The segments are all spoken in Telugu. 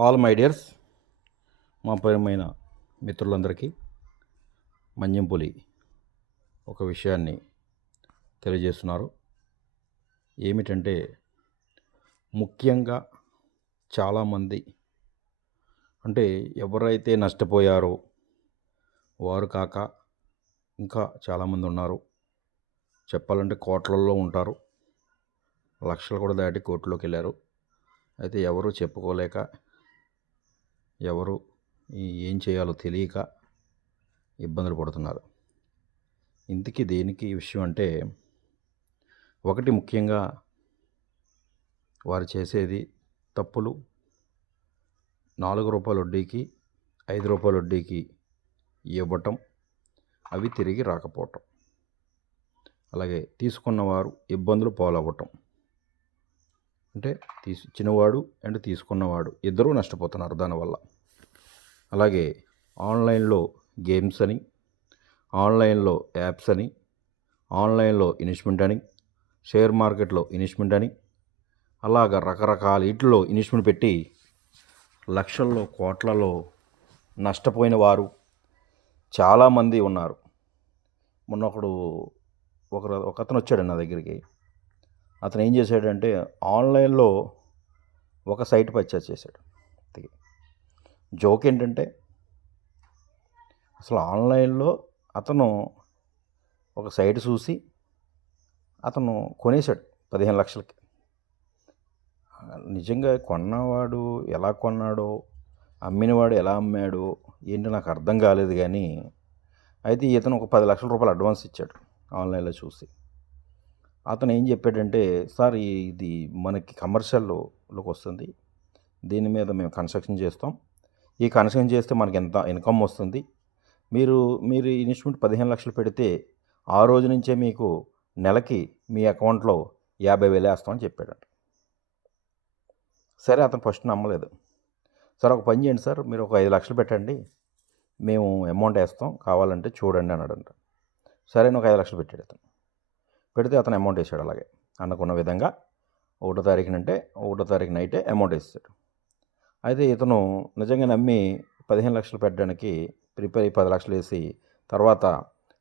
ఆల్ మై డియర్స్ మా ప్రియమైన మిత్రులందరికీ మన్యంపులి ఒక విషయాన్ని తెలియజేస్తున్నారు. ఏమిటంటే ముఖ్యంగా చాలామంది అంటే ఎవరైతే నష్టపోయారో వారు కాక ఇంకా చాలామంది ఉన్నారు. చెప్పాలంటే కోట్లల్లో ఉంటారు. లక్షలు కూడా దాటి కోట్లోకి వెళ్ళారు. అయితే ఎవరు చెప్పుకోలేక ఎవరు ఏం చేయాలో తెలియక ఇబ్బందులు పడుతున్నారు. ఇంతకీ దేనికి విషయం అంటే ఒకటి ముఖ్యంగా వారు చేసేది తప్పులు. నాలుగు రూపాయల వడ్డీకి ఐదు రూపాయల వడ్డీకి ఇవ్వటం అవి తిరిగి రాకపోవటం. అలాగే తీసుకున్నవారు ఇబ్బందులు పాలవ్వటం. అంటే తీసు ఇచ్చినవాడు అండ్ తీసుకున్నవాడు ఇద్దరూ నష్టపోతున్నారు దానివల్ల. అలాగే ఆన్లైన్లో గేమ్స్ అని ఆన్లైన్లో యాప్స్ అని ఆన్లైన్లో ఇన్వెస్ట్మెంట్ అని షేర్ మార్కెట్లో ఇన్వెస్ట్మెంట్ అని అలాగ రకరకాల ఇట్లో ఇన్వెస్ట్మెంట్ పెట్టి లక్షల్లో కోట్లలో నష్టపోయిన వారు చాలామంది ఉన్నారు. మొన్న ఒకడు ఒక ఒక అతను వచ్చాడు నా దగ్గరికి. అతను ఏం చేశాడంటే ఆన్లైన్లో ఒక సైట్ పర్చేస్ చేశాడు. జోక్ ఏంటంటే అసలు ఆన్లైన్లో అతను ఒక సైట్ చూసి అతను కొనేశాడు పదిహేను లక్షలకి. నిజంగా కొన్నవాడు ఎలా కొన్నాడో అమ్మినవాడు ఎలా అమ్మాడో ఏంటో నాకు అర్థం కాలేదు కానీ అయితే ఇతను ఒక పది లక్షల రూపాయలు అడ్వాన్స్ ఇచ్చాడు ఆన్లైన్లో చూసి. అతను ఏం చెప్పాడంటే సార్ ఇది మనకి కమర్షియల్లోకి వస్తుంది. దీని మీద మేము కన్స్ట్రక్షన్ చేస్తాం. ఈ కన్స్ట్రక్షన్ చేస్తే మనకి ఎంత ఇన్కమ్ వస్తుంది. మీరు మీరు ఇన్వెస్ట్మెంట్ పదిహేను లక్షలు పెడితే ఆ రోజు నుంచే మీకు నెలకి మీ అకౌంట్లో యాభై వేలు వేస్తామని చెప్పాడంట. సరే అతను ఫస్ట్ నమ్మలేదు. సార్ ఒక పని చేయండి సార్. మీరు ఒక ఐదు లక్షలు పెట్టండి. మేము అమౌంట్ వేస్తాం. కావాలంటే చూడండి అన్నాడంట. సరే నేను ఒక ఐదు లక్షలు పెట్టాడు అతను. పెడితే అతను అమౌంట్ వేసాడు అలాగే. అనుకున్న విధంగా ఒకటో తారీఖునంటే ఒకటో తారీఖు నైటే అమౌంట్ వేస్తాడు అయితే ఇతను నిజంగా నమ్మి పదిహేను లక్షలు పెట్టడానికి ప్రిపేర్ అయ్యి పది లక్షలు వేసి తర్వాత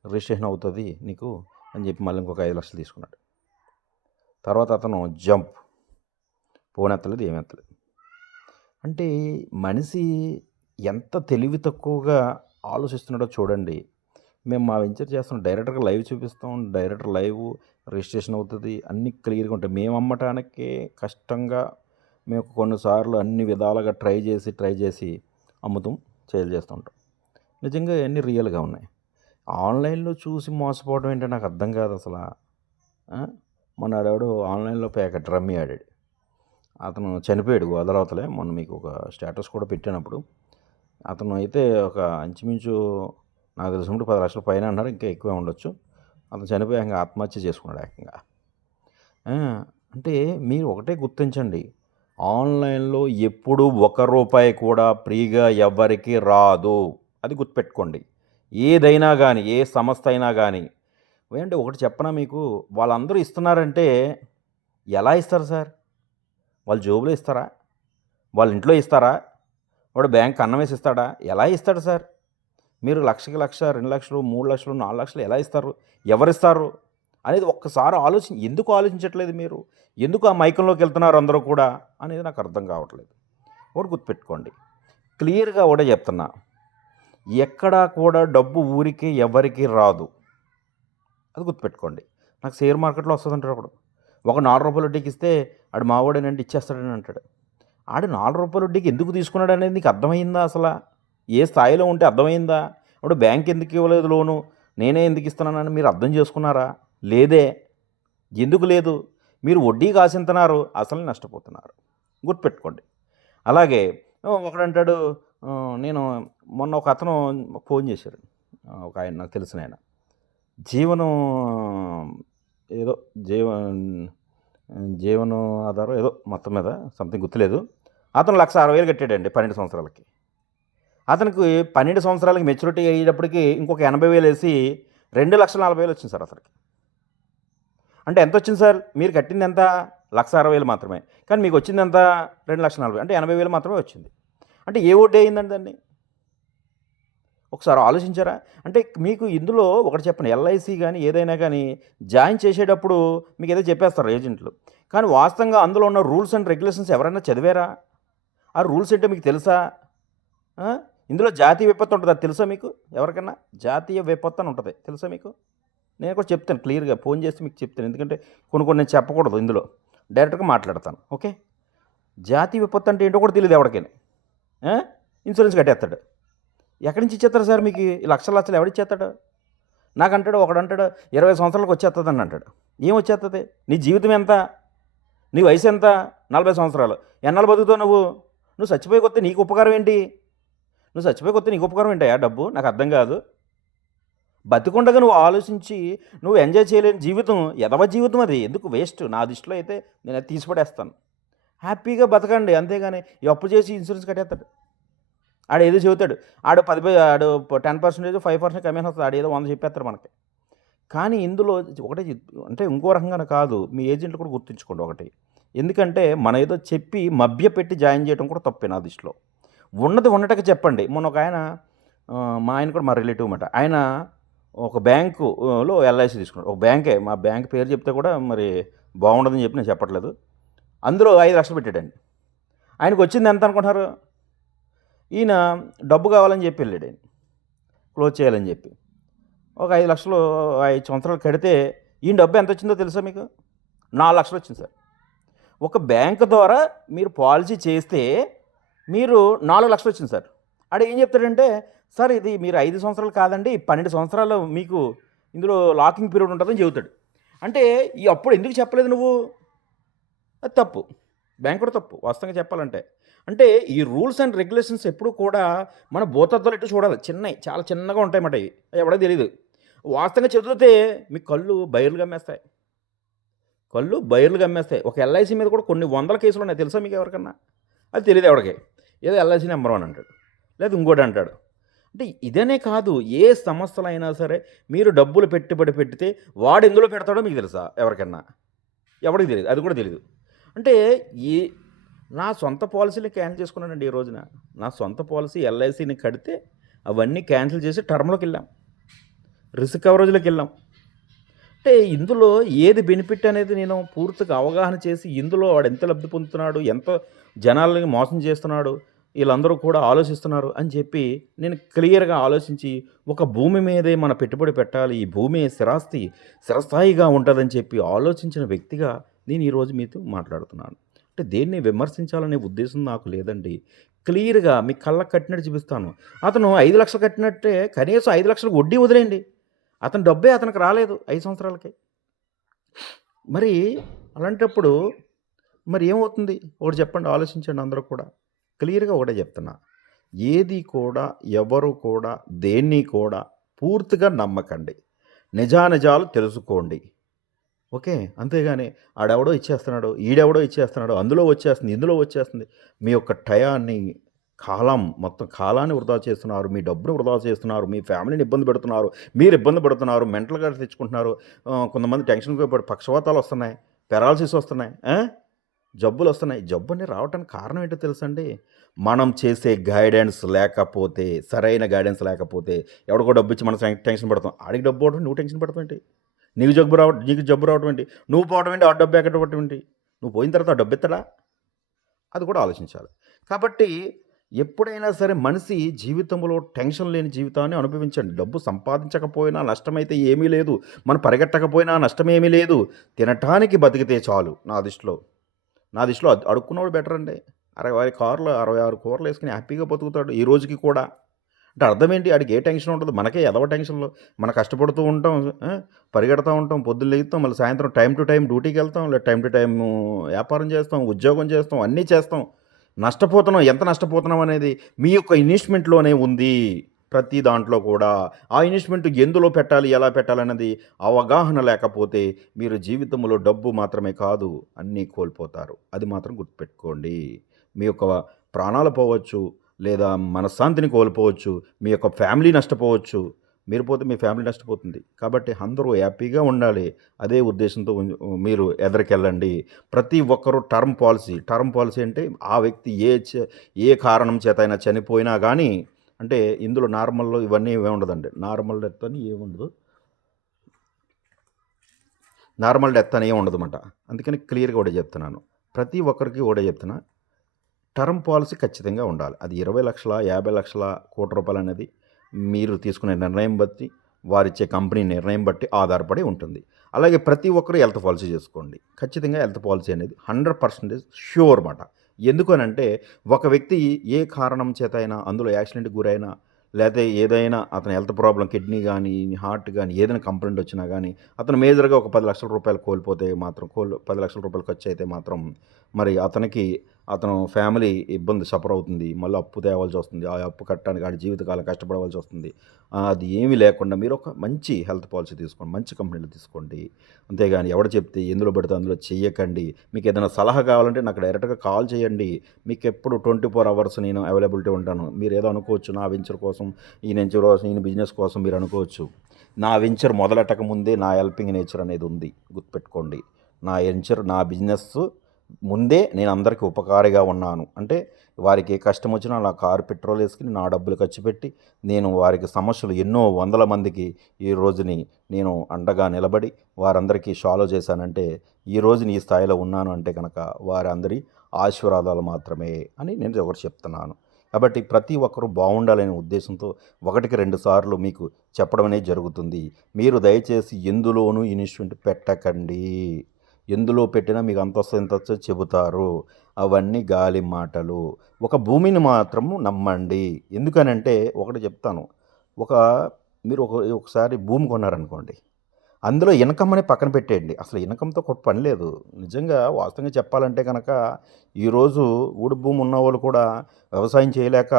రిజిస్ట్రేషన్ అవుతుంది నీకు అని చెప్పి మళ్ళీ ఇంకొక ఐదు లక్షలు తీసుకున్నాడు. తర్వాత అతను జంప్ పోనెత్తలేదు ఏమెత్తలేదు. అంటే మనిషి ఎంత తెలివి తక్కువగా ఆలోచిస్తున్నాడో చూడండి. మేము మా వెంచర్ చేస్తాం డైరెక్టర్గా లైవ్ చూపిస్తాం. డైరెక్టర్ లైవ్ రిజిస్ట్రేషన్ అవుతుంది. అన్నీ క్లియర్గా ఉంటాయి. మేము అమ్మటానికే కష్టంగా మేము కొన్నిసార్లు అన్ని విధాలుగా ట్రై చేసి ట్రై చేసి అమ్ముతాం సేల్ చేస్తుంటాం నిజంగా ఇవన్నీ రియల్గా ఉన్నాయి. ఆన్లైన్లో చూసి మోసపోవడం ఏంటో నాకు అర్థం కాదు అసలు. మన ఆడవాడు ఆన్లైన్లో ప్యాకెట్ రమ్మీ ఆడాడు. అతను చనిపోయాడు గోదావతలే మొన్న మీకు ఒక స్టేటస్ కూడా పెట్టినప్పుడు. అతను అయితే ఒక ఇంచుమించు నాకు తెలిసినప్పుడు పది లక్షల పైన అన్నారు ఇంకా ఎక్కువే ఉండొచ్చు. అతను చనిపోయాక ఆత్మహత్య చేసుకున్నాడు ఏకంగా అంటే మీరు ఒకటే గుర్తించండి. ఆన్లైన్లో ఎప్పుడు ఒక రూపాయి కూడా ఫ్రీగా ఎవరికి రాదు. అది గుర్తుపెట్టుకోండి. ఏదైనా కానీ ఏ సంస్థ అయినా కానీ ఏంటంటే ఒకటి చెప్పనా మీకు? వాళ్ళందరూ ఇస్తున్నారంటే ఎలా ఇస్తారు సార్? వాళ్ళు జోబులో ఇస్తారా? వాళ్ళ ఇంట్లో ఇస్తారా? వాడు బ్యాంక్ అన్నం వేసి ఇస్తాడా? ఎలా ఇస్తాడు సార్? మీరు లక్షకి లక్ష రెండు లక్షలు మూడు లక్షలు నాలుగు లక్షలు ఎలా ఇస్తారు? ఎవరిస్తారు? అనేది ఒక్కసారి ఆలోచన ఎందుకు ఆలోచించట్లేదు మీరు? ఎందుకు ఆ మైకంలోకి వెళ్తున్నారు అందరూ కూడా? అనేది నాకు అర్థం కావట్లేదు. ఒకటి గుర్తుపెట్టుకోండి. క్లియర్గా కూడా చెప్తున్నా. ఎక్కడా కూడా డబ్బు ఊరికి ఎవరికి రాదు. అది గుర్తుపెట్టుకోండి. నాకు షేర్ మార్కెట్లో వస్తుందంటారు అప్పుడు ఒక నాలుగు రూపాయల వడ్డీకి ఇస్తే ఆడు మావాడేనంటే ఇచ్చేస్తాడని అంటాడు. ఆడు నాలుగు రూపాయల వడ్డీకి ఎందుకు తీసుకున్నాడు అనేది నీకు అర్థమైందా అసలు? ఏ స్థాయిలో ఉంటే అర్థమైందా? ఇప్పుడు బ్యాంక్ ఎందుకు ఇవ్వలేదు లోను? నేనే ఎందుకు ఇస్తున్నానని మీరు అర్థం చేసుకున్నారా? లేదే. ఎందుకు లేదు? మీరు వడ్డీ కాసింతున్నారు అసలు నష్టపోతున్నారు. గుర్తుపెట్టుకోండి. అలాగే ఒకడంటాడు నేను మొన్న ఒక అతను ఫోన్ చేశారు ఒక ఆయన నాకు తెలిసిన ఆయన. జీవనం ఏదో జీవ జీవన ఆధారం ఏదో మొత్తం మీద సంథింగ్ గుర్తులేదు. అతను లక్ష అరవై వేలు కట్టాడండి పన్నెండు సంవత్సరాలకి. అతనికి పన్నెండు సంవత్సరాలకి మెచ్యూరిటీ అయ్యేటప్పటికి ఇంకొక ఎనభై వేలు వేసి రెండు లక్షల నలభై వేలు వచ్చింది సార్ అతనికి. అంటే ఎంత వచ్చింది సార్? మీరు కట్టింది ఎంత? లక్ష అరవై వేలు మాత్రమే. కానీ మీకు వచ్చింది ఎంత? రెండు లక్షల నలభై అంటే ఎనభై వేలు మాత్రమే వచ్చింది. అంటే ఏ ఓటే అయిందండి దాన్ని? ఒకసారి ఆలోచించారా? అంటే మీకు ఇందులో ఒకటి చెప్పండి. ఎల్ఐసి కానీ ఏదైనా కానీ జాయిన్ చేసేటప్పుడు మీకు ఏదో చెప్పేస్తారు ఏజెంట్లు. కానీ వాస్తవంగా అందులో ఉన్న రూల్స్ అండ్ రెగ్యులేషన్స్ ఎవరైనా చదివారా? ఆ రూల్స్ ఏంటో మీకు తెలుసా? ఇందులో జాతీయ విపత్తు ఉంటుంది అది తెలుసా మీకు? ఎవరికన్నా? జాతీయ విపత్తు అని ఉంటుంది. తెలుసా మీకు? నేను కూడా చెప్తాను క్లియర్గా ఫోన్ చేసి మీకు చెప్తాను. ఎందుకంటే కొన్ని కొన్ని నేను చెప్పకూడదు ఇందులో. డైరెక్ట్గా మాట్లాడతాను ఓకే? జాతీయ విపత్తు అంటే ఏంటో కూడా తెలియదు ఎవరికైనా. ఇన్సూరెన్స్ కట్టేస్తాడు. ఎక్కడి నుంచి ఇచ్చేస్తారు సార్ మీకు? ఈ లక్షల లక్షలు ఎవడిచ్చేస్తాడు? నాకు అంటాడు ఒకడు అంటాడు ఇరవై సంవత్సరాలకు వచ్చేస్తుంది అని అంటాడు. ఏం వచ్చేస్తుంది? నీ జీవితం ఎంత? నీ వయసు ఎంత? నలభై సంవత్సరాలు. ఎన్నాళ్ళు బతుకుతావు నువ్వు? నువ్వు చచ్చిపోయి కొత్త నీకు ఉపకారం ఏంటి? నువ్వు చచ్చిపోయి నీకు ఉపకారం ఏంటయ్యా? డబ్బు? నాకు అర్థం కాదు. బతికుండగా నువ్వు ఆలోచించి నువ్వు ఎంజాయ్ చేయలేని జీవితం ఎదవ జీవితం అది. ఎందుకు? వేస్ట్ నా దృష్టిలో అయితే నేను అది తీసిపడేస్తాను. హ్యాపీగా బతకండి. అంతేగాని ఈ అప్పు చేసి ఇన్సూరెన్స్ కట్టేస్తాడు. ఆడు ఏదో చెబుతాడు. ఆడు పది ఆడు ten percentage five percent commission వస్తుంది. ఆడు ఏదో వంద చెప్పేస్తారు మనకి. కానీ ఇందులో ఒకటే అంటే ఇంకో రకంగా కాదు. మీ ఏజెంట్లు కూడా గుర్తుంచుకోండి ఒకటి. ఎందుకంటే మన ఏదో చెప్పి మభ్యపెట్టి జాయిన్ చేయడం కూడా తప్పే నా దృష్టిలో. ఉన్నది ఉన్నట్టుగా చెప్పండి. మొన్న ఒక ఆయన మా ఆయన కూడా మా రిలేటివ్ అన్నమాట. ఆయన ఒక బ్యాంకులో ఎల్ఐసి తీసుకున్నాడు. ఒక బ్యాంకే మా బ్యాంక్ పేరు చెప్తే కూడా మరి బాగుండదని చెప్పి నేను చెప్పట్లేదు. అందులో ఐదు లక్షలు పెట్టాడండి. ఆయనకు వచ్చింది ఎంత అనుకుంటున్నారు? ఈయన డబ్బు కావాలని చెప్పి వెళ్ళాడు ఆయన. క్లోజ్ చేయాలని చెప్పి. ఒక ఐదు లక్షలు ఐదు సంవత్సరాలు కడితే ఈయన డబ్బు ఎంత వచ్చిందో తెలుసా మీకు? నాలుగు లక్షలు వచ్చింది సార్. ఒక బ్యాంక్ ద్వారా మీరు పాలసీ చేస్తే మీరు నాలుగు లక్షలు వచ్చింది సార్. ఆడ ఏం చెప్తాడంటే సార్ ఇది మీరు ఐదు సంవత్సరాలు కాదండి పన్నెండు సంవత్సరాలు మీకు ఇందులో లాకింగ్ పీరియడ్ ఉంటుందని చెబుతాడు. అంటే ఈ అప్పుడు ఎందుకు చెప్పలేదు నువ్వు? అది తప్పు. బ్యాంక్ కూడా తప్పు వాస్తవంగా చెప్పాలంటే. అంటే ఈ రూల్స్ అండ్ రెగ్యులేషన్స్ ఎప్పుడు కూడా మన భూతత్వాలు ఎటు చూడాలి చిన్నవి చాలా చిన్నగా ఉంటాయన్నమాట ఇవి అది ఎవడో తెలియదు వాస్తవంగా చదివితే మీ కళ్ళు బయర్లు గమ్మేస్తాయి. కళ్ళు బయర్లు గమ్మేస్తాయి. ఒక ఎల్ఐసి మీద కూడా కొన్ని వందల కేసులు ఉన్నాయి. తెలుసా మీకు ఎవరికన్నా? అది తెలియదు ఎవరికి. ఏదో ఎల్ఐసి నెంబర్ వన్ అంటాడు. లేదా ఇంకోటి అంటాడు. అంటే ఇదనే కాదు ఏ సంస్థలు అయినా సరే మీరు డబ్బులు పెట్టుబడి పెడితే వాడు ఎందులో పెడతాడో మీకు తెలుసా ఎవరికన్నా? ఎవరికి తెలియదు అది కూడా తెలియదు అంటే ఈ నా సొంత పాలసీని క్యాన్సిల్ చేసుకున్నానండి ఈ రోజున. నా సొంత పాలసీ ఎల్ఐసిని కడితే అవన్నీ క్యాన్సిల్ చేసి టర్మ్లోకి వెళ్ళాం. రిస్క్ కవరేజ్లోకి వెళ్ళాం. అంటే ఇందులో ఏది బెనిఫిట్ అనేది నేను పూర్తిగా అవగాహన చేసి ఇందులో వాడు ఎంత లబ్ధి పొందుతున్నాడు ఎంత జనాలని మోసం చేస్తున్నాడు వీళ్ళందరూ కూడా ఆలోచిస్తున్నారు అని చెప్పి నేను క్లియర్గా ఆలోచించి ఒక భూమి మీదే మన పెట్టుబడి పెట్టాలి ఈ భూమి స్థిరాస్తి స్థిరస్థాయిగా ఉంటుందని చెప్పి ఆలోచించిన వ్యక్తిగా నేను ఈరోజు మీతో మాట్లాడుతున్నాను. అంటే దేన్ని విమర్శించాలనే ఉద్దేశం నాకు లేదండి. క్లియర్గా మీ కళ్ళకు కట్టినట్టు చూపిస్తాను. అతను ఐదు లక్షలు కట్టినట్టే కనీసం ఐదు లక్షలు వడ్డీ వదిలేయండి. అతని డబ్బే అతనికి రాలేదు ఐదు సంవత్సరాలకి. మరి అలాంటప్పుడు మరి ఏమవుతుంది? ఒకటి చెప్పండి ఆలోచించండి అందరూ కూడా. క్లియర్గా ఒకటే చెప్తున్నా. ఏది కూడా ఎవరు కూడా దేన్ని కూడా పూర్తిగా నమ్మకండి. నిజానిజాలు తెలుసుకోండి. ఓకే? అంతేగాని ఆడెవడో ఇచ్చేస్తున్నాడు ఈడెవడో ఇచ్చేస్తున్నాడు అందులో వచ్చేస్తుంది ఇందులో వచ్చేస్తుంది. మీ యొక్క టయాన్ని కాలం మొత్తం కాలాన్ని వృధా చేస్తున్నారు మీ డబ్బును వృధా చేస్తున్నారు మీ ఫ్యామిలీని ఇబ్బంది పెడుతున్నారు మీరు ఇబ్బంది పడుతున్నారు మెంటల్గా తెచ్చుకుంటున్నారు. కొంతమంది టెన్షన్కి పక్షవాతాలు వస్తున్నాయి పెరాలసిస్ వస్తున్నాయి జబ్బులు వస్తున్నాయి జబ్బుని రావడానికి కారణం ఏంటో తెలుసండి? మనం చేసే గైడెన్స్ లేకపోతే సరైన గైడెన్స్ లేకపోతే ఎవడికో డబ్బు ఇచ్చి మనం టెన్షన్ పడతాం. ఆడికి డబ్బు పోవడం నువ్వు టెన్షన్ పడతావు ఏంటి? నీకు జబ్బు రావడం నీకు జబ్బు రావడం ఏంటి? నువ్వు పోవడం ఏంటి? ఆ డబ్బు ఎక్కడ ఏంటి? నువ్వు పోయిన తర్వాత ఆ డబ్బు ఎత్తడా? అది కూడా ఆలోచించాలి. కాబట్టి ఎప్పుడైనా సరే మనిషి జీవితంలో టెన్షన్ లేని జీవితాన్ని అనుభవించండి. డబ్బు సంపాదించకపోయినా నష్టమైతే ఏమీ లేదు. మనం పరిగెట్టకపోయినా ఏమీ లేదు. తినటానికి బతికితే చాలు నా దృష్టిలో. నా దృష్టిలో అడుక్కున్నవాడు బెటర్ అండి. అరవై ఆరు కార్లు అరవై ఆరు కూరలు వేసుకుని హ్యాపీగా బతుకుతాడు ఈ రోజుకి కూడా. అంటే అర్థం ఏంటి? ఆడికి ఏ టెన్షన్ ఉంటుంది? మనకే ఎదవ టెన్షన్లో. మనం కష్టపడుతూ ఉంటాం పరిగెడతా ఉంటాం పొద్దున్న లేస్తాం మళ్ళీ సాయంత్రం టైం టు టైం డ్యూటీకి వెళ్తాం లేదా టైం టు టైం వ్యాపారం చేస్తాం ఉద్యోగం చేస్తాం అన్నీ చేస్తాం. నష్టపోతున్నాం. ఎంత నష్టపోతున్నాం అనేది మీ యొక్క ఇన్వెస్ట్మెంట్లోనే ఉంది. ప్రతి దాంట్లో కూడా ఆ ఇన్వెస్ట్మెంట్ ఎందులో పెట్టాలి ఎలా పెట్టాలన్నది అవగాహన లేకపోతే మీరు జీవితంలో డబ్బు మాత్రమే కాదు అన్నీ కోల్పోతారు. అది మాత్రం గుర్తుపెట్టుకోండి. మీ యొక్క ప్రాణాలు పోవచ్చు లేదా మనశ్శాంతిని కోల్పోవచ్చు మీ యొక్క ఫ్యామిలీ నష్టపోవచ్చు. మీరు పోతే మీ ఫ్యామిలీ నష్టపోతుంది. కాబట్టి అందరూ హ్యాపీగా ఉండాలి. అదే ఉద్దేశంతో మీరు ఎదరికెళ్ళండి. ప్రతి ఒక్కరూ టర్మ్ పాలసీ టర్మ్ పాలసీ అంటే ఆ వ్యక్తి ఏ ఏ కారణం చేత అయినా చనిపోయినా కానీ అంటే ఇందులో నార్మల్లో ఇవన్నీ ఏమి ఉండదండి. నార్మల్ డెత్ అని ఏముండదు నార్మల్ డెత్ అని ఏమి ఉండదన్నమాట. అందుకని క్లియర్గా కూడా చెప్తున్నాను. ప్రతి ఒక్కరికి కూడా చెప్తున్నా టర్మ్ పాలసీ ఖచ్చితంగా ఉండాలి. అది ఇరవై లక్షల యాభై లక్షల కోటి రూపాయలు అనేది మీరు తీసుకునే నిర్ణయం బట్టి వారిచ్చే కంపెనీ నిర్ణయం బట్టి ఆధారపడి ఉంటుంది. అలాగే ప్రతి ఒక్కరు హెల్త్ పాలసీ చేసుకోండి. ఖచ్చితంగా హెల్త్ పాలసీ అనేది హండ్రెడ్ పర్సెంటేజ్ షూర్ మాట ఎందుకనంటే ఒక వ్యక్తి ఏ కారణం చేత అయినా అందులో యాక్సిడెంట్కి గురైనా లేకపోతే ఏదైనా అతని హెల్త్ ప్రాబ్లం కిడ్నీ కానీ హార్ట్ కానీ ఏదైనా కంప్లైంట్ వచ్చినా కానీ అతను మేజర్గా ఒక పది లక్షల రూపాయలు కోల్పోతే మాత్రం కోల్ పది లక్షల రూపాయలు ఖర్చు అయితే మాత్రం మరి అతనికి అతను ఫ్యామిలీ ఇబ్బంది సఫర్ అవుతుంది. మళ్ళీ అప్పు తేవాల్సి వస్తుంది. ఆ అప్పు కట్టడానికి ఆడి జీవితకాలం కష్టపడవలసి వస్తుంది. అది ఏమీ లేకుండా మీరు ఒక మంచి హెల్త్ పాలసీ తీసుకోండి. మంచి కంపెనీలో తీసుకోండి. అంతేగాని ఎవడు చెప్తే ఎందులో పడితే అందులో చెయ్యకండి. మీకు ఏదైనా సలహా కావాలంటే నాకు డైరెక్ట్గా కాల్ చేయండి. మీకు ఎప్పుడు ట్వంటీ ఫోర్ అవర్స్ నేను అవైలబిలిటీ ఉంటాను. మీరు ఏదో అనుకోవచ్చు నా వెంచర్ కోసం ఈ వెంచర్ కోసం ఈయన బిజినెస్ కోసం మీరు అనుకోవచ్చు. నా వెంచర్ మొదలెట్టక ముందే నా హెల్పింగ్ నేచర్ అనేది ఉంది. గుర్తుపెట్టుకోండి. నా వెంచర్ నా బిజినెస్ ముందే నేను అందరికీ ఉపకారిగా ఉన్నాను. అంటే వారికి ఏ కష్టం వచ్చినా నా కారు పెట్రోల్ వేసుకుని నా డబ్బులు ఖర్చు పెట్టి నేను వారికి సమస్యలు ఎన్నో వందల మందికి ఈ రోజుని నేను అండగా నిలబడి వారందరికీ షాలో చేశానంటే ఈ రోజుని ఈ స్థాయిలో ఉన్నాను అంటే కనుక వారందరి ఆశీర్వాదాలు మాత్రమే అని నేను ఒకటి చెప్తున్నాను. కాబట్టి ప్రతి ఒక్కరూ బాగుండాలనే ఉద్దేశంతో ఒకటికి రెండు సార్లు మీకు చెప్పడం అనేది జరుగుతుంది. మీరు దయచేసి ఎందులోనూ ఇన్వెస్ట్మెంట్ పెట్టకండి. ఎందులో పెట్టినా మీకు అంత వస్తుంది ఇంత వస్తుంది చెబుతారు. అవన్నీ గాలి మాటలు. ఒక భూమిని మాత్రము నమ్మండి. ఎందుకనంటే ఒకటి చెప్తాను. ఒక మీరు ఒక ఒకసారి భూమి కొన్నారనుకోండి. అందులో ఇన్కమ్ అని పక్కన పెట్టేయండి. అసలు ఇన్కమ్తో ఒకటి పని లేదు. నిజంగా వాస్తవంగా చెప్పాలంటే కనుక ఈరోజు ఊడి భూమి ఉన్న వాళ్ళు కూడా వ్యవసాయం చేయలేక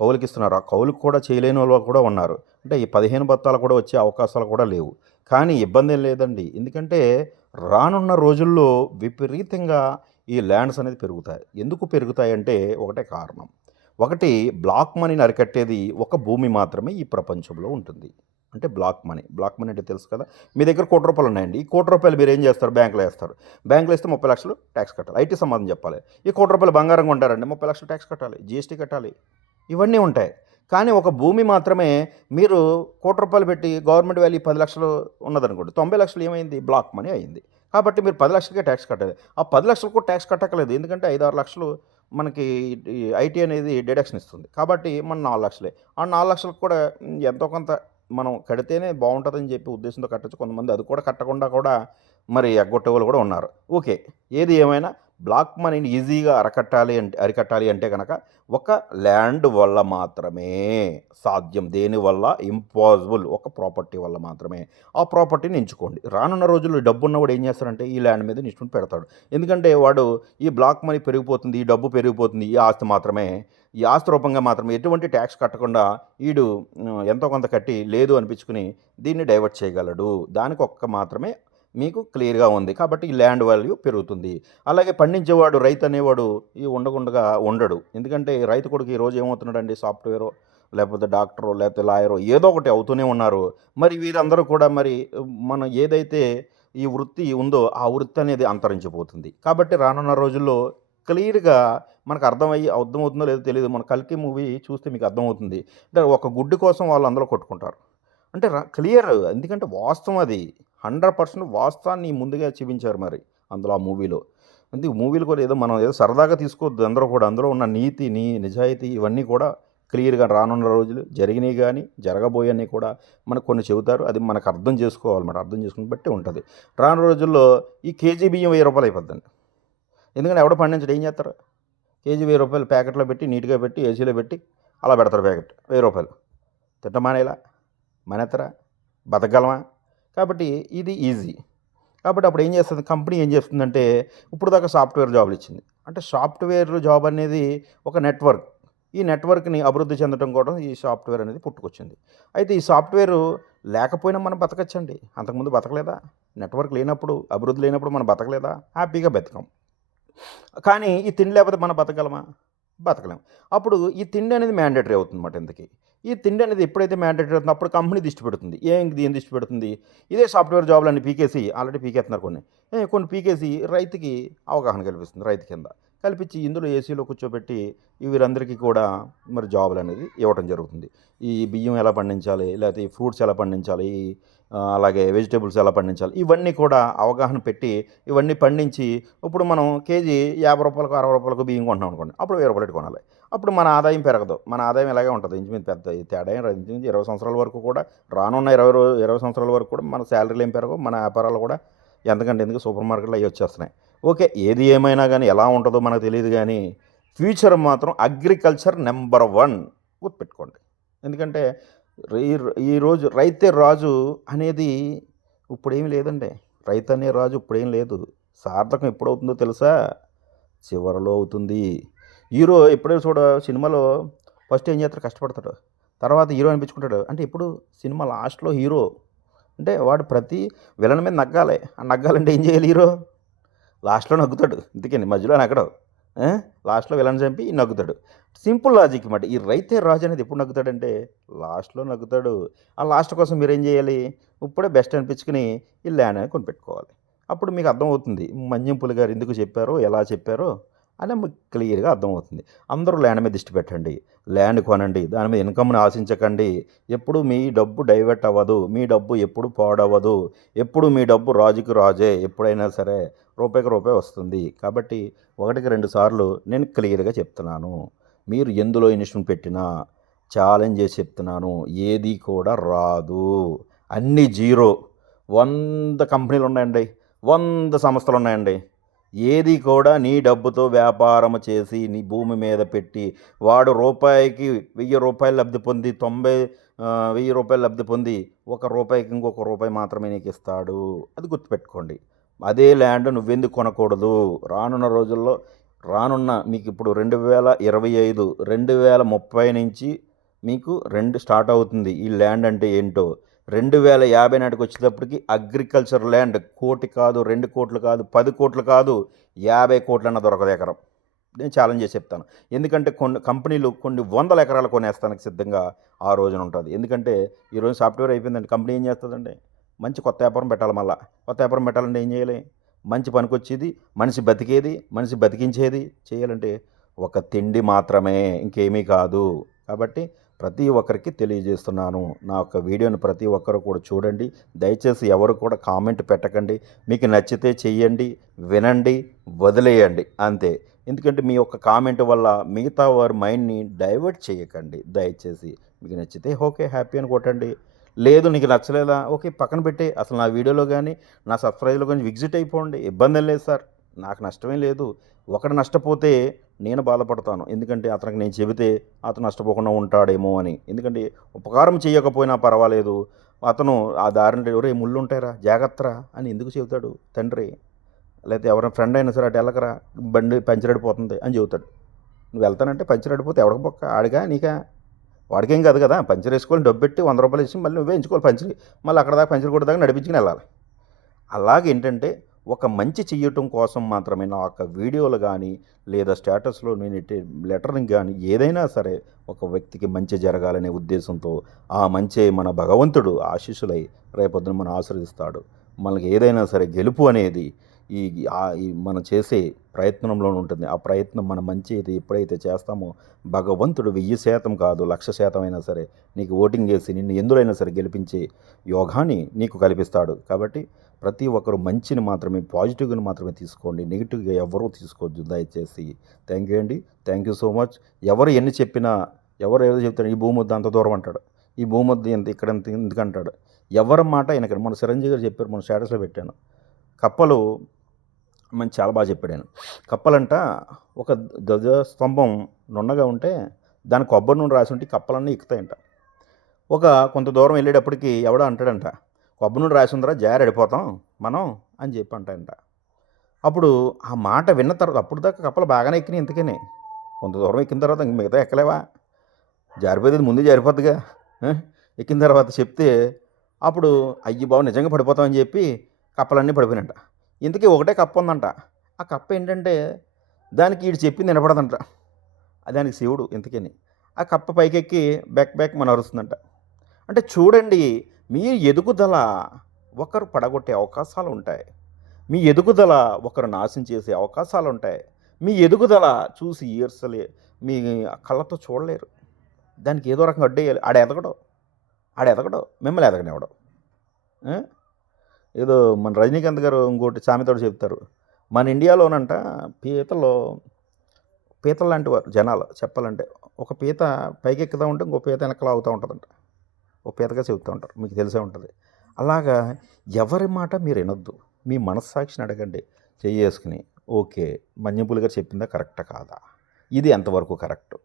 కౌలుకి ఇస్తున్నారు ఆ కౌలుకి కూడా చేయలేని వాళ్ళు కూడా ఉన్నారు. అంటే ఈ పదిహేను బత్తాలు కూడా వచ్చే అవకాశాలు కూడా లేవు. కానీ ఇబ్బంది ఏం లేదండి. ఎందుకంటే రానున్న రోజుల్లో విపరీతంగా ఈ ల్యాండ్స్ అనేది పెరుగుతాయి. ఎందుకు పెరుగుతాయి అంటే ఒకటే కారణం. ఒకటి బ్లాక్ మనీని అరికట్టేది ఒక భూమి మాత్రమే ఈ ప్రపంచంలో ఉంటుంది. అంటే బ్లాక్ మనీ. బ్లాక్ మనీ అంటే తెలుసు కదా? మీ దగ్గర కోటి రూపాయలు ఉన్నాయండి. ఈ కోటి రూపాయలు మీరు ఏం చేస్తారు? బ్యాంకులో వేస్తారు. బ్యాంకులో వేస్తే ముప్పై లక్షలు ట్యాక్స్ కట్టాలి. ఐటీ సంబంధం చెప్పాలి. ఈ కోటి రూపాయలు బంగారం కొంటారండి. ముప్పై లక్షలు ట్యాక్స్ కట్టాలి. జీఎస్టీ కట్టాలి. ఇవన్నీ ఉంటాయి. కానీ ఒక భూమి మాత్రమే మీరు కోటి రూపాయలు పెట్టి గవర్నమెంట్ వాల్యూ పది లక్షలు ఉన్నదనుకోండి తొంభై లక్షలు ఏమైంది? బ్లాక్ మనీ అయింది. కాబట్టి మీరు పది లక్షలకే ట్యాక్స్ కట్టేది ఆ పది లక్షలకు కూడా ట్యాక్స్ కట్టకలేదు. ఎందుకంటే ఐదు ఆరు లక్షలు మనకి ఐటీ అనేది డిడక్షన్ ఇస్తుంది. కాబట్టి మన నాలుగు లక్షలే. ఆ నాలుగు లక్షలకు కూడా ఎంతో కొంత మనం కడితేనే బాగుంటుందని చెప్పి ఉద్దేశంతో కట్టచ్చు. కొంతమంది అది కూడా కట్టకుండా కూడా మరి ఎగ్గొట్టే వాళ్ళు కూడా ఉన్నారు. ఓకే. ఏది ఏమైనా బ్లాక్ మనీని ఈజీగా అరకట్టాలి అంటే అరికట్టాలి అంటే కనుక ఒక ల్యాండ్ వల్ల మాత్రమే సాధ్యం. దేనివల్ల ఇంపాసిబుల్ ఒక ప్రాపర్టీ వల్ల మాత్రమే. ఆ ప్రాపర్టీని ఎంచుకోండి. రానున్న రోజుల్లో డబ్బు ఉన్నవాడు ఏం చేస్తారంటే ఈ ల్యాండ్ మీద నిష్ఠుని పెడతాడు. ఎందుకంటే వాడు ఈ బ్లాక్ మనీ పెరిగిపోతుంది ఈ డబ్బు పెరిగిపోతుంది ఈ ఆస్తి మాత్రమే. ఈ ఆస్తి రూపంగా మాత్రమే. ఎటువంటి ట్యాక్స్ కట్టకుండా వీడు ఎంతో కొంత కట్టి లేదు అనిపించుకుని దీన్ని డైవర్ట్ చేయగలడు. దానికి ఒక్క మాత్రమే మీకు క్లియర్గా ఉంది. కాబట్టి ఈ ల్యాండ్ వాల్యూ పెరుగుతుంది. అలాగే పండించేవాడు రైతు అనేవాడు ఈ ఉండకుండా ఉండడు. ఎందుకంటే రైతు కొడుకు ఈ రోజు ఏమవుతున్నాడండి? సాఫ్ట్వేరో లేకపోతే డాక్టరో లేకపోతే లాయరో ఏదో ఒకటి అవుతూనే ఉన్నారు. మరి వీరందరూ కూడా మరి మనం ఏదైతే ఈ వృత్తి ఉందో ఆ వృత్తి అనేది అంతరించిపోతుంది. కాబట్టి రానున్న రోజుల్లో క్లియర్గా మనకు అర్థమయ్యి అర్థమవుతుందో లేదో తెలియదు మన కల్కి మూవీ చూస్తే మీకు అర్థమవుతుంది. అంటే ఒక గుడ్డు కోసం వాళ్ళు అందరూ కొట్టుకుంటారు. అంటే క్లియర్. ఎందుకంటే వాస్తవం అది. హండ్రెడ్ పర్సెంట్ వాస్తవాన్ని ముందుగా చూపించారు మరి అందులో ఆ మూవీలో. అంటే మూవీలు కూడా ఏదో మనం ఏదో సరదాగా తీసుకోవద్దు అందరూ కూడా. అందులో ఉన్న నీతి నీ నిజాయితీ ఇవన్నీ కూడా క్లియర్గా రానున్న రోజులు జరిగినాయి కానీ జరగబోయని కూడా మనకు కొన్ని చెబుతారు. అది మనకు అర్థం చేసుకోవాలన్నమాట అర్థం చేసుకుని బట్టి ఉంటుంది. రాను రోజుల్లో ఈ కేజీ బియ్యం వెయ్యి రూపాయలు అయిపోద్దండి. ఎందుకంటే ఎవడ పండించడం? ఏం చేస్తారు? కేజీ వెయ్యి రూపాయలు ప్యాకెట్లో పెట్టి నీట్గా పెట్టి ఏసీలో పెట్టి అలా పెడతారు ప్యాకెట్. వెయ్యి రూపాయలు. తిట్టమానేలా? మానేస్తారా బతకగలమా? కాబట్టి ఇది ఈజీ కాబట్టి అప్పుడు ఏం చేస్తుంది? కంపెనీ ఏం చేస్తుందంటే ఇప్పుడు దాకా సాఫ్ట్వేర్ జాబులు ఇచ్చింది. అంటే సాఫ్ట్వేర్ జాబ్ అనేది ఒక నెట్వర్క్. ఈ నెట్వర్క్ని అభివృద్ధి చెందడం కూడా ఈ సాఫ్ట్వేర్ అనేది పుట్టుకొచ్చింది. అయితే ఈ సాఫ్ట్వేర్ లేకపోయినా మనం బతకచ్చండి. అంతకుముందు బతకలేదా? నెట్వర్క్ లేనప్పుడు అభివృద్ధి లేనప్పుడు మనం బతకలేదా? హ్యాపీగా బతకం. కానీ ఈ తిండి లేకపోతే మనం బతకగలమా? బతకలేం. అప్పుడు ఈ తిండి అనేది మ్యాండేటరీ అవుతుంది అన్నమాట ఇంతకీ. ఈ తిండి అనేది ఎప్పుడైతే మ్యాండేటరీ అవుతుందో అప్పుడు కంపెనీ దృష్టి పెడుతుంది. ఏం దీని దిష్టి పెడుతుంది? ఇదే సాఫ్ట్వేర్ జాబ్లన్నీ పీకేసి ఆల్రెడీ పీకేస్తున్నారు కొన్ని. కొన్ని పీకేసి రైతుకి అవగాహన కల్పిస్తుంది రైతు కింద. కల్పించి ఇందులో ఏసీలో కూర్చోబెట్టి వీరందరికీ కూడా మరి జాబులు అనేది ఇవ్వడం జరుగుతుంది. ఈ బియ్యం ఎలా పండించాలి? లేకపోతే ఈ ఫ్రూట్స్ ఎలా పండించాలి? అలాగే వెజిటేబుల్స్ ఎలా పండించాలి? ఇవన్నీ కూడా అవగాహన పెట్టి ఇవన్నీ పండించి ఇప్పుడు మనం కేజీ యాభై రూపాయలకు అరవై రూపాయలకు బియ్యం కొంటున్నాం అనుకోండి అప్పుడు వెయ్యి రూపాయలు కొనాలి. అప్పుడు మన ఆదాయం పెరగదు. మన ఆదాయం ఇలాగే ఉంటుంది. ఇంచుమించు పెద్ద తేడా ఇంచుమించి ఇంచుమించు ఇరవై సంవత్సరాల వరకు కూడా రానున్న ఇరవై ఇరవై సంవత్సరాల వరకు కూడా మన శాలరీలు ఏం పెరగవు. మన వ్యాపారాలు కూడా ఎంతకంటే ఎందుకు సూపర్ మార్కెట్లో అవి వచ్చేస్తున్నాయి. ఓకే ఏది ఏమైనా కానీ ఎలా ఉంటుందో మనకు తెలియదు కానీ ఫ్యూచర్ మాత్రం అగ్రికల్చర్ నెంబర్ వన్ గుర్తుపెట్టుకోండి. ఎందుకంటే ఈ- ఈరోజు రైతే రాజు అనేది ఇప్పుడేం లేదండి. రైతు అనే రాజు ఇప్పుడేం లేదు. సార్థకం ఎప్పుడవుతుందో తెలుసా? చివరిలో అవుతుంది. హీరో ఎప్పుడే చూడ సినిమాలో ఫస్ట్ ఏం చేస్తారు కష్టపడతాడు. తర్వాత హీరో అనిపించుకుంటాడు. అంటే ఇప్పుడు సినిమా లాస్ట్లో హీరో అంటే వాడు ప్రతి విలన్ మీద నగ్గాలి. ఆ నగ్గాలంటే ఏం చేయాలి హీరో? లాస్ట్లో నగ్గుతాడు. ఇంతకండి మధ్యలో నగ్గడం. లాస్ట్లో విలన్ చంపి నగ్గుతాడు. సింపుల్ లాజిక్ మాట ఈ రైతే రాజు అనేది ఎప్పుడు నగ్గుతాడంటే లాస్ట్లో నగ్గుతాడు. ఆ లాస్ట్ కోసం మీరు ఏం చేయాలి? ఇప్పుడే బెస్ట్ అనిపించుకుని ఈ ల్యాండ్ అని కొనిపెట్టుకోవాలి. అప్పుడు మీకు అర్థమవుతుంది. మంజింపులు గారు ఎందుకు చెప్పారో ఎలా చెప్పారో. అని క్లియర్గా అర్థమవుతుంది. అందరూ ల్యాండ్ మీద దృష్టి పెట్టండి. ల్యాండ్ కొనండి. దాని మీద ఇన్కమ్ని ఆశించకండి. ఎప్పుడు మీ డబ్బు డైవర్ట్ అవ్వదు. మీ డబ్బు ఎప్పుడు పాడవ్వదు. ఎప్పుడు మీ డబ్బు రాజుకి రాజే. ఎప్పుడైనా సరే రూపాయికి రూపాయి వస్తుంది. కాబట్టి ఒకటికి రెండు సార్లు నేను క్లియర్గా చెప్తున్నాను. మీరు ఎందులో ఇన్వెస్ట్మెంట్ పెట్టినా ఛాలెంజ్ చేసి చెప్తున్నాను. ఏది కూడా రాదు. అన్నీ జీరో. వంద కంపెనీలు ఉన్నాయండి. వంద సంస్థలు ఉన్నాయండి. ఏది కూడా నీ డబ్బుతో వ్యాపారం చేసి నీ భూమి మీద పెట్టి వాడు రూపాయికి వెయ్యి రూపాయలు లబ్ధి పొంది తొంభై వెయ్యి రూపాయలు లబ్ధి పొంది ఒక రూపాయికి ఇంకొక రూపాయి మాత్రమే నీకు ఇస్తాడు. అది గుర్తుపెట్టుకోండి. అదే ల్యాండ్ నువ్వెందుకు కొనకూడదు? రానున్న రోజుల్లో రానున్న మీకు ఇప్పుడు రెండు వేల ఇరవై ఐదు రెండు వేల ముప్పై నుంచి మీకు రెండు స్టార్ట్ అవుతుంది ఈ ల్యాండ్ అంటే ఏంటో. రెండు వేల యాభై నాటికి వచ్చేటప్పటికి అగ్రికల్చర్ ల్యాండ్ కోటి కాదు రెండు కోట్లు కాదు పది కోట్లు కాదు యాభై కోట్లన్న దొరకదు ఎకరం. నేను ఛాలెంజ్ చేసి చెప్తాను. ఎందుకంటే కొన్ని కంపెనీలు కొన్ని వందల ఎకరాలు కొనేస్తానికి సిద్ధంగా ఆ రోజున ఉంటుంది. ఎందుకంటే ఈరోజు సాఫ్ట్వేర్ అయిపోయిందండి. కంపెనీ ఏం చేస్తుందండి? మంచి కొత్త వ్యాపారం పెట్టాలి మళ్ళీ. కొత్త వ్యాపారం పెట్టాలంటే ఏం చేయాలి? మంచి పనికొచ్చేది మనిషి బతికేది మనిషి బతికించేది చేయాలంటే ఒక తిండి మాత్రమే ఇంకేమీ కాదు. కాబట్టి ప్రతి ఒక్కరికి తెలియజేస్తున్నాను. నా యొక్క వీడియోని ప్రతి ఒక్కరు కూడా చూడండి. దయచేసి ఎవరు కూడా కామెంట్ పెట్టకండి. మీకు నచ్చితే చెయ్యండి వినండి వదిలేయండి. అంతే. ఎందుకంటే మీ యొక్క కామెంట్ వల్ల మిగతా వారి మైండ్ని డైవర్ట్ చేయకండి. దయచేసి మీకు నచ్చితే ఓకే హ్యాపీ అని కొట్టండి. లేదు నీకు నచ్చలేదా? ఓకే పక్కన పెట్టి. అసలు నా వీడియోలో కానీ నా సబ్స్క్రైబ్లో కానీ విజిట్ అయిపోండి. ఇబ్బంది లేదు సార్. నాకు నష్టమే లేదు. ఒకడు నష్టపోతే నేను బాధపడతాను. ఎందుకంటే అతనికి నేను చెబితే అతను నష్టపోకుండా ఉంటాడేమో అని. ఎందుకంటే ఉపకారం చేయకపోయినా పర్వాలేదు. అతను ఆ దారిని ఎవరే ముళ్ళు ఉంటాయరా జాగ్రత్తరా అని ఎందుకు చెబుతాడు? తండ్రి లేకపోతే ఎవరైనా ఫ్రెండ్ అయినా సరే అటు వెళ్ళకరా బండి పంచర్ అడిపోతుంది అని చెబుతాడు. నువ్వు వెళ్తానంటే పంచర్ అడిపోతే ఎవరికి పొక్క ఆడిగా నీకా? వాడికేం కాదు కదా పంచర్ వేసుకొని డబ్బు పెట్టి వంద రూపాయలు ఇచ్చి మళ్ళీ నువ్వే ఎంచుకోవాలి పంచర్. మళ్ళీ అక్కడ దాకా పంచర్ కూడా దాకా నడిపించుకుని వెళ్ళాలి. అలాగేంటంటే ఒక మంచి చెయ్యటం కోసం మాత్రమే నా యొక్క వీడియోలు కానీ లేదా స్టేటస్లో నేను ఇట్టే లెటర్ని కానీ ఏదైనా సరే ఒక వ్యక్తికి మంచి జరగాలనే ఉద్దేశంతో ఆ మంచి మన భగవంతుడు ఆశీస్సులై రేపొద్దున మనం ఆశ్రయిస్తాడు మనకి ఏదైనా సరే గెలుపు అనేది ఈ మనం చేసే ప్రయత్నంలో ఉంటుంది. ఆ ప్రయత్నం మన మంచి అయితే ఎప్పుడైతే చేస్తామో భగవంతుడు వెయ్యి శాతం కాదు లక్ష శాతం అయినా సరే నీకు ఓటింగ్ వేసి నిన్ను ఎందులైనా సరే గెలిపించే యోగాన్ని నీకు కల్పిస్తాడు. కాబట్టి ప్రతి ఒక్కరు మంచిని మాత్రమే పాజిటివ్ని మాత్రమే తీసుకోండి. నెగిటివ్గా ఎవరూ తీసుకోవద్దు. దయచేసి థ్యాంక్ యూ అండి. Thank you so much. ఎవరు ఎన్ని చెప్పినా ఎవరు ఏదో చెప్తారు ఈ భూమి అంత దూరం అంటాడు. ఈ భూమి ఎంత ఇక్కడ ఎంత ఎందుకు ఎవరి మాట ఆయన మన చిరంజీవి గారు చెప్పారు మన స్టేటస్లో పెట్టాను. కప్పలు మంచి చాలా బాగా చెప్పాడు ఆయన. కప్పలంట ఒక ధ్వజ స్తంభం నున్నగా ఉంటే దాని కొబ్బరి నూనె రాసి ఉంటే కప్పలన్నీ ఎక్కుతాయంట. ఒక కొంత దూరం వెళ్ళేటప్పటికి ఎవడో అంటాడంట కొబ్బరి నుండి రాసి ఉందిరా జారి అడిపోతాం మనం అని చెప్పి అంటాయంట అప్పుడు ఆ మాట విన్న తర్వాత అప్పుడు దాకా కప్పలు బాగానే ఎక్కినాయి ఇంతకనే. కొంత దూరం ఎక్కిన తర్వాత ఇంక మిగతా ఎక్కలేవా? జారిపోయేది ముందే జారిపోద్దిగా ఎక్కిన తర్వాత చెప్తే అప్పుడు అయ్యి బాబు నిజంగా పడిపోతామని చెప్పి కప్పలన్నీ పడిపోయినంట ఇంతకీ ఒకటే కప్ప ఉందంట. ఆ కప్ప ఏంటంటే దానికి వీడు చెప్పింది వినపడదంట. దానికి శివుడు ఇంతకని. ఆ కప్ప పైకెక్కి బెక్ బెక్ మన అరుస్తుందంట అంటే చూడండి మీ ఎదుగుదల ఒకరు పడగొట్టే అవకాశాలు ఉంటాయి మీ ఎదుగుదల ఒకరు నాశనం చేసే అవకాశాలు ఉంటాయి మీ ఎదుగుదల చూసి ఈర్సలే మీ కళ్ళతో చూడలేరు. దానికి ఏదో రకంగా అడ్డేయాలి ఆడ ఎదగడం. ఆడ ఎదగడం. మిమ్మల్ని ఎదగనివ్వడం. ఏదో మన రజనీకాంత్ గారు ఇంకోటి సామెతోడు చెప్తారు. మన ఇండియాలోనంట పీతలో పీతలు లాంటి వారు జనాలు చెప్పాలంటే ఒక పీత పైకి ఎక్కుతూ ఉంటే ఇంకో పీత వెనకలా అవుతూ ఉంటుందంట. ఒక చెబుతూ ఉంటారు. మీకు తెలిసే ఉంటుంది. అలాగా ఎవరి మాట మీరు వినొద్దు. మీ మనస్సాక్షిని అడగండి. చేసుకుని ఓకే మన్యపులి గారు చెప్పిందా కరెక్టా కాదా? ఇది ఎంతవరకు కరెక్ట్?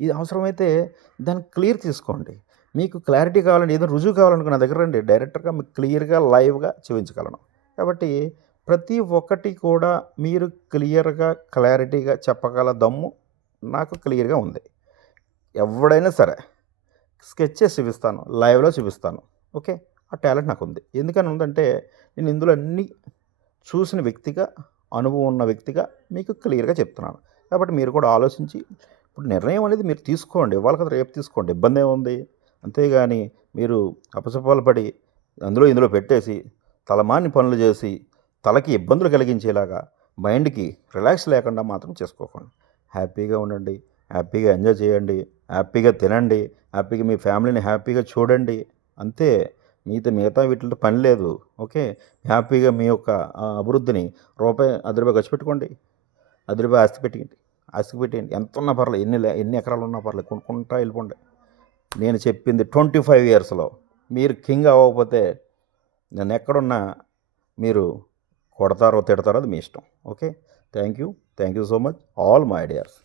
ఇది అవసరమైతే దాన్ని క్లియర్ తీసుకోండి. మీకు క్లారిటీ కావాలంటే ఏదో రుజువు కావాలనుకో నా దగ్గర రండి. డైరెక్ట్గా మీకు క్లియర్గా లైవ్గా చూపించగలను. కాబట్టి ప్రతి ఒక్కటి కూడా మీరు క్లియర్గా క్లారిటీగా చెప్పగల దమ్ము నాకు క్లియర్గా ఉంది. ఎవడైనా సరే స్కెచ్ చూపిస్తాను లైవ్లో చూపిస్తాను. ఓకే? ఆ టాలెంట్ నాకు ఉంది ఎందుకని ఉందంటే నేను ఇందులో అన్ని చూసిన వ్యక్తిగా అనుభవం ఉన్న వ్యక్తిగా మీకు క్లియర్గా చెప్తున్నాను. కాబట్టి మీరు కూడా ఆలోచించి ఇప్పుడు నిర్ణయం అనేది మీరు తీసుకోండి. వాళ్ళకి రేపు తీసుకోండి. ఇబ్బంది ఏముంది? అంతేగాని మీరు అపసపాలు పడి అందులో ఇందులో పెట్టేసి తలమాని పనులు చేసి తలకి ఇబ్బందులు కలిగించేలాగా మైండ్కి రిలాక్స్ లేకుండా మాత్రం చేసుకోకండి. హ్యాపీగా ఉండండి. హ్యాపీగా ఎంజాయ్ చేయండి. హ్యాపీగా తినండి హ్యాపీగా మీ ఫ్యామిలీని హ్యాపీగా చూడండి. అంతే మిగతా మిగతా వీటితో పని లేదు. ఓకే హ్యాపీగా మీ యొక్క అభివృద్ధిని రూపాయి అది రూపాయి ఖర్చు పెట్టుకోండి. అది రూపాయి ఆస్తి పెట్టేయండి. ఆస్తి పెట్టేయండి. ఎంత ఉన్నా పర్లేదు ఎన్ని ఎన్ని ఎకరాలు ఉన్నా పర్లేదు కొనుక్కుంటా వెళ్ళిపోండి. నేను చెప్పింది ట్వంటీ ఫైవ్ ఇయర్స్లో. మీరు కింగ్ అవ్వకపోతే నేను ఎక్కడున్నా మీరు కొడతారో తిడతారో అది మీ ఇష్టం. Okay thank you thank you so much all my ideas